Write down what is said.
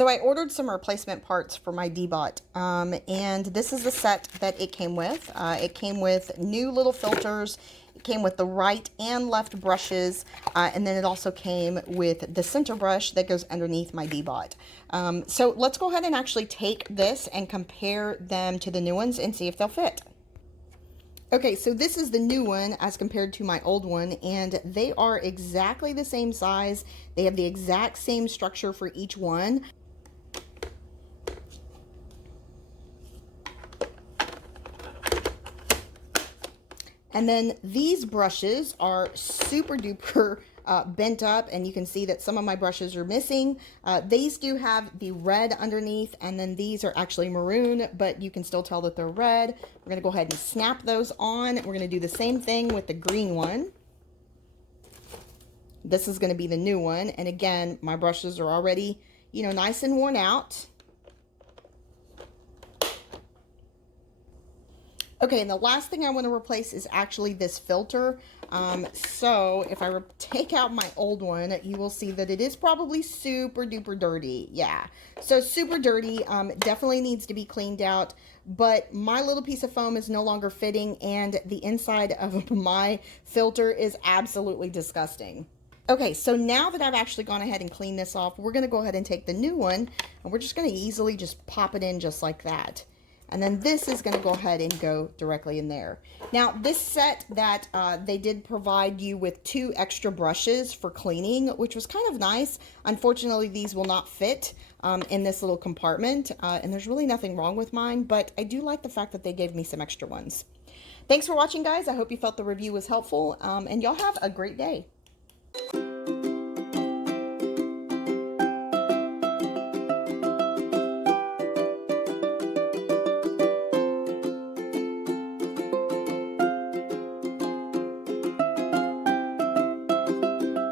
So I ordered some replacement parts for my D-Bot, and this is the set that it came with. It came with new little filters, it came with the right and left brushes, and then it also came with the center brush that goes underneath my D-Bot. So let's go ahead and actually take this and compare them to the new ones and see if they'll fit. Okay, so this is the new one as compared to my old one, and they are exactly the same size. They have the exact same structure for each one. And then these brushes are super duper bent up, and you can see that some of my brushes are missing. These do have the red underneath, and then these are actually maroon, but you can still tell that they're red. We're gonna go ahead and snap those on. We're gonna do the same thing with the green one. This is gonna be the new one, and again, my brushes are already, you know, nice and worn out. Okay, and the last thing I want to replace is actually this filter. So if I take out my old one, you will see that it is probably super duper dirty. Yeah, so super dirty, definitely needs to be cleaned out. But my little piece of foam is no longer fitting, and the inside of my filter is absolutely disgusting. Okay, so now that I've actually gone ahead and cleaned this off, we're going to go ahead and take the new one, and we're just going to easily just pop it in just like that. And then this is going to go ahead and go directly in there. Now, this set that they did provide you with 2 extra brushes for cleaning, which was kind of nice. Unfortunately, these will not fit in this little compartment, and there's really nothing wrong with mine, but I do like the fact that they gave me some extra ones. Thanks for watching, guys. I hope you felt the review was helpful, and y'all have a great day.